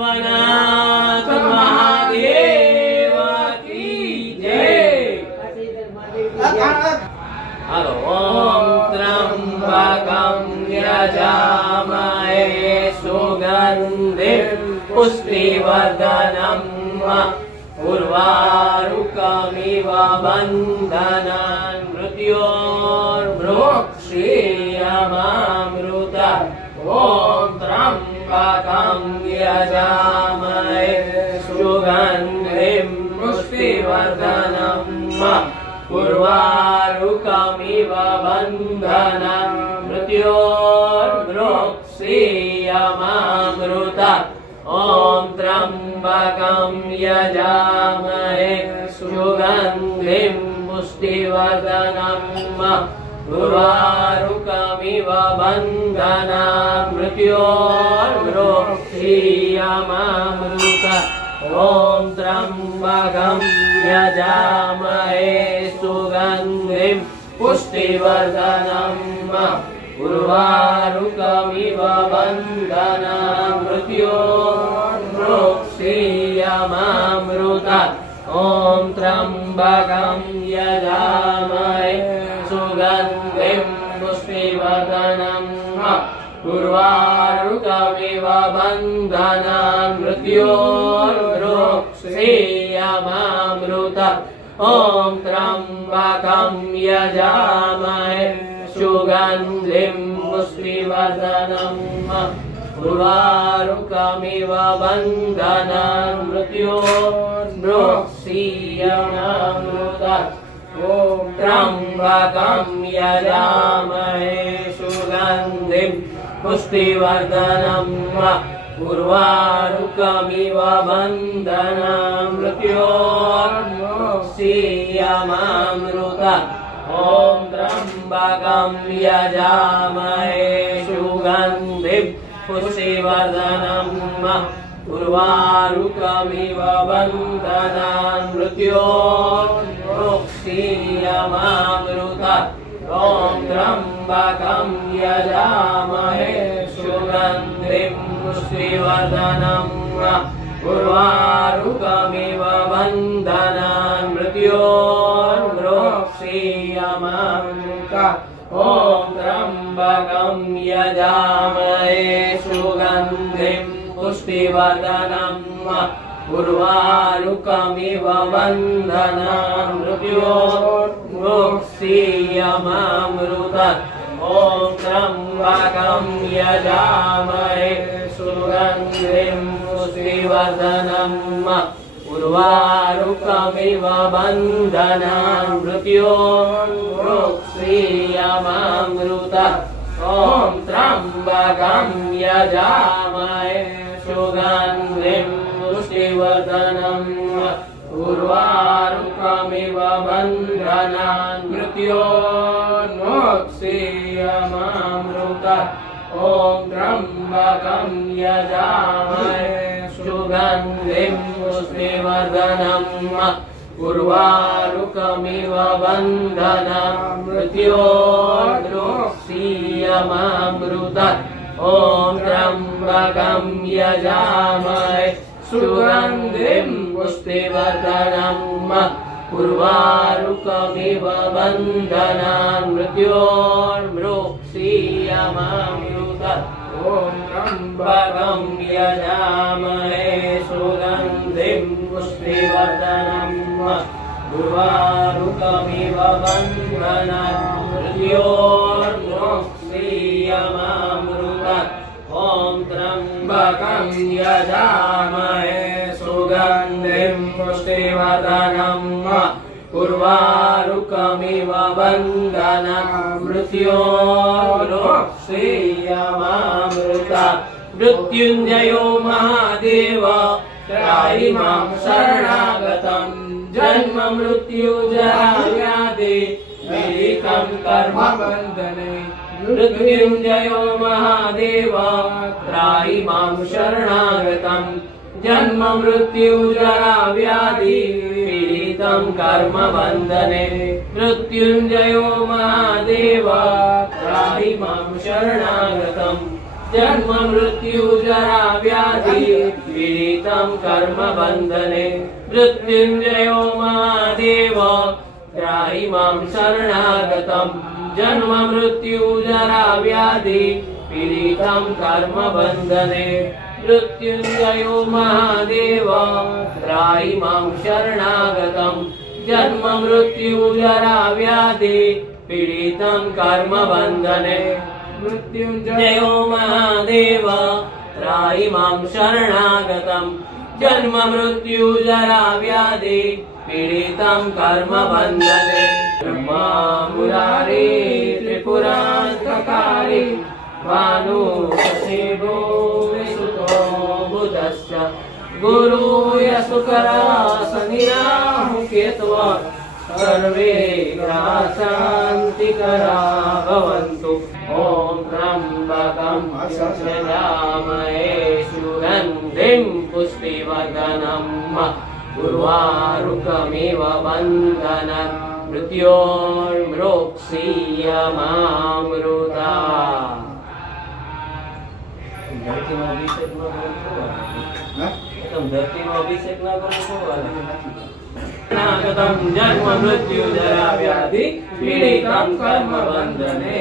विश्वनाथ महादेव की जय। हेलो ओम त्र्यंबकं यजामहे सुगन्धिं पुष्टिवर्धनं उर्वारुकमिव बन्धनान् मृत्योर्मृक्षीयमामृता। ॐ त्र्यंबकं यजामहे सुगन्धिं पुष्टिवर्धनं उर्वारुकमिव बन्धनान् मृत्योर्मृक्षीयमामृता। ॐ त्र्यंबकं यजामहे सुगन्धिं पुष्टिवर्धनं उर्वारुकमिव बन्धनान् मृत्योर्मृक्षीयमामृता। ॐ त्र्यंबकं यजामहे सुगन्धिं पुष्टिवर्धनं उर्वारुकमिव बन्धनान् मृत्योर्मृक्षीयमामृता। ॐ त्र्यंबकं यजामहे सुगन्धिं पुष्टिवर्धनं उर्वारुकमिव बन्धनान् मृत्योर्मृक्षीयमामृता। ॐ त्र्यंबकं यजामहे सुगन्धिं पुष्टिवर्धनं उर्वारुकमिव बन्धनान् मृत्योर्मृक्षीयमामृता। ॐ त्र्यंबकं यजामहे सुगन्धिं पुष्टिवर्धनं उर्वारुकमिव बन्धनान् मृत्योर्मृक्षीयमामृता। ॐ त्र्यंबकं यजामहे सुगन्धिं पुष्टिवर्धनं उर्वारुकमिव बन्धनान् मृत्योर्मृक्षीयमामृता। ॐ त्र्यंबकं यजामहे सुगन्धिं पुष्टिवर्धनं उर्वारुकमिव बन्धनान् मृत्योर्मृक्षीयमामृता। ॐ त्र्यंबकं यजामहे सुगन्धिं पुष्टिवर्धनं उर्वारुकमिव बन्धनान् मृत्योर्मृक्षीयमामृता। ॐ त्र्यंबकं यजामहे सुगन्धिं पुष्टिवर्धनं उर्वारुकमिव बन्धनान् मृत्योर्मृक्षीयमामृता। ॐ त्र्यंबकं यजामहे सुगन्धिं पुष्टिवर्धनं उर्वारुकमिव बन्धनान् मृत्योर्मृक्षीयमामृता। ॐ त्र्यंबकं यजामहे सुगन्धिं पुष्टिवर्धनं उर्वारुकमिव बन्धनान् मृत्योर्मृक्षीयमामृता। ॐ त्र्यंबकं यजामहे सुगन्धिं पुष्टिवर्धनं उर्वारुकमिव बन्धनान् मृत्योर्मृक्षीयमामृता। ॐ त्र्यंबकं यजामहे सुगन्धिं पुष्टिवर्धनं उर्वारुकमिव बन्धनान् मृत्योर्मृक्षीयमामृता। ॐ त्र्यंबकं यजामहे सुगन्धिं पुष्टिवर्धनं उर्वारुकमिव बन्धनान् मृत्योर्मृक्षीयमामृता। मृत्युञ्जयो महादेव त्राहि मां शरणागतं। जन्म मृत्यु जरा व्याधि विरहितं कर्म बन्धने। मृत्युञ्जयो महादेव त्राहि मां शरणागतं। जन्म मृत्यु जरा व्याधि पीडितं कर्म बन्धने। मृत्युञ्जयो महादेव त्राहि मां शरणागतं। जन्म मृत्यु जरा व्याधि पीडितं कर्म बंधने मृत्युंजयो महादेव त्राहि मां शरणागतं जन्म मृत्यु जरा व्याधि पीडितं कर्म बंधने मृत्युंजयो महादेव त्राहि मां शरणागतं जन्म मृत्यु जरा व्याधि पीडितं कर्म बंधने मृत्युंजयो महादेव त्राहि मां शरणागतं जन्म मृत्यु जरा व्याधि पीडितं कर्म बंधने ब्रह्मा मुरारी त्रिपुरान्तकारी भानुसेवो विसुतो बुधश्च गुरु यशुकरा शनिराहुकेतवः सर्वे शान्तिकरा भवन्तु ॐ त्र्यम्बकं यजामहे सुगन्धिं पुष्टिवर्धनं उर्वारुकमिव बन्धनं मृत्योर्मृक्षीयमामृता जन्म मृत्यु जरा व्याधि पीडितं कर्म बंधने।